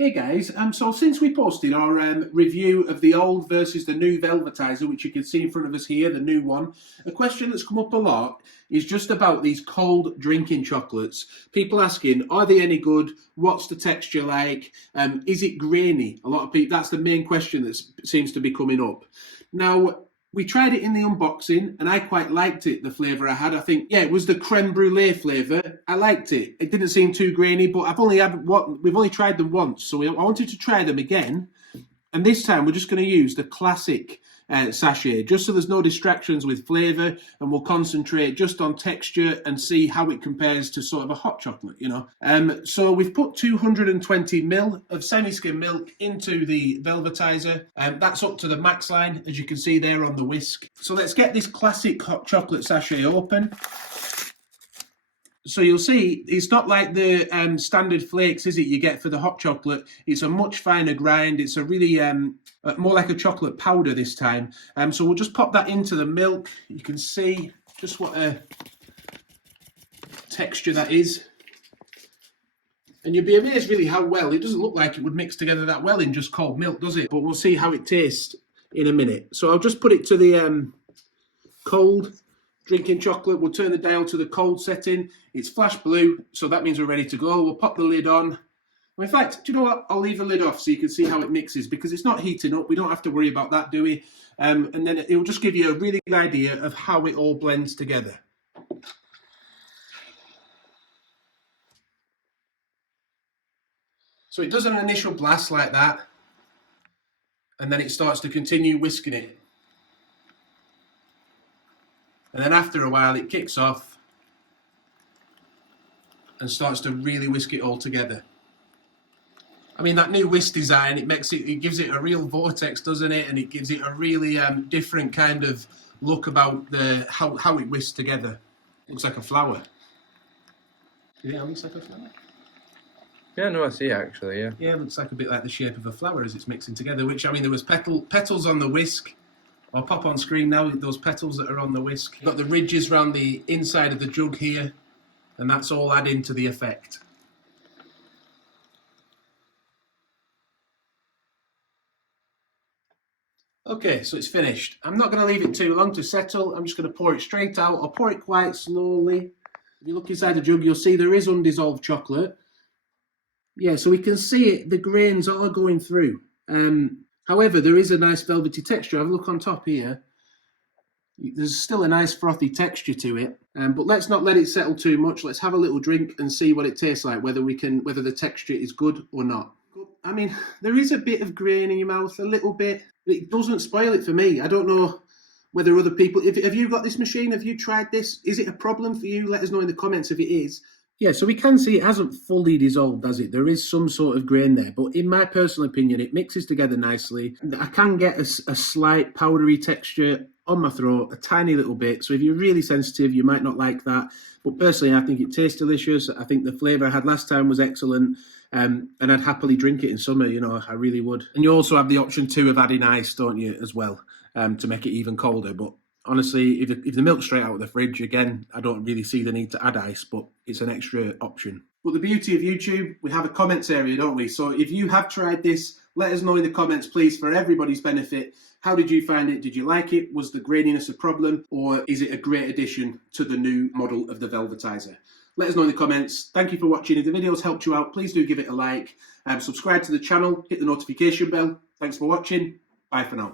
Hey guys, so since we posted our review of the old versus the new Velvetiser, which you can see in front of us here, the new one, a question that's come up a lot is just about these cold drinking chocolates. People asking, are they any good? What's the texture like? Is it grainy? A lot of people, that's the main question that seems to be coming up. Now, we tried it in the unboxing and I quite liked it, the flavour I had. I think, yeah, it was the creme brulee flavour. I liked it. It didn't seem too grainy, but we've only tried them once. So I wanted to try them again. And this time we're just going to use the classic sachet, just so there's no distractions with flavour, and we'll concentrate just on texture and see how it compares to sort of a hot chocolate, you know. So we've put 220 ml of semi-skim milk into the Velvetiser. That's up to the max line, as you can see there on the whisk. So let's get this classic hot chocolate sachet open. So you'll see, it's not like the standard flakes, is it, you get for the hot chocolate. It's a much finer grind. It's a really, more like a chocolate powder this time. So we'll just pop that into the milk. You can see just what a texture that is. And you'd be amazed really how well, it doesn't look like it would mix together that well in just cold milk, does it? But we'll see how it tastes in a minute. So I'll just put it to the cold drinking chocolate. We'll turn the dial to the cold setting. It's flash blue, so that means we're ready to go. We'll pop the lid on. In fact, do you know what? I'll leave the lid off so you can see how it mixes, because it's not heating up. We don't have to worry about that, do we? And then it will just give you a really good idea of how it all blends together. So it does an initial blast like that, and then it starts to continue whisking it. And then after a while, it kicks off and starts to really whisk it all together. I mean, that new whisk design, it gives it a real vortex, doesn't it? And it gives it a really different kind of look about how it whisks together. Looks like a flower. Yeah, it looks like a flower. Yeah, no, I see actually, yeah. Yeah, it looks like a bit like the shape of a flower as it's mixing together, which, I mean, there was petals on the whisk. I'll pop on screen now those petals that are on the whisk. You've got the ridges around the inside of the jug here, and that's all adding to the effect. Okay, so it's finished. I'm not going to leave it too long to settle. I'm just going to pour it straight out. I'll pour it quite slowly. If you look inside the jug, you'll see there is undissolved chocolate. Yeah, so we can see it, the grains are going through. However, there is a nice velvety texture. Have a look on top here. There's still a nice frothy texture to it. But let's not let it settle too much. Let's have a little drink and see what it tastes like, whether the texture is good or not. I mean, there is a bit of grain in your mouth, a little bit. But it doesn't spoil it for me. I don't know whether other people... Have you got this machine? Have you tried this? Is it a problem for you? Let us know in the comments if it is. Yeah, so we can see it hasn't fully dissolved, does it? There is some sort of grain there, but in my personal opinion, it mixes together nicely. I can get a slight powdery texture on my throat, a tiny little bit. So if you're really sensitive, you might not like that. But personally, I think it tastes delicious. I think the flavour I had last time was excellent. And I'd happily drink it in summer, you know, I really would. And you also have the option too of adding ice, don't you, as well, to make it even colder. But honestly, if the milk's straight out of the fridge, again, I don't really see the need to add ice, but it's an extra option. But the beauty of YouTube, we have a comments area, don't we? So if you have tried this, let us know in the comments, please, for everybody's benefit. How did you find it? Did you like it? Was the graininess a problem? Or is it a great addition to the new model of the Velvetiser? Let us know in the comments. Thank you for watching. If the video's helped you out, please do give it a like. Subscribe to the channel, hit the notification bell. Thanks for watching. Bye for now.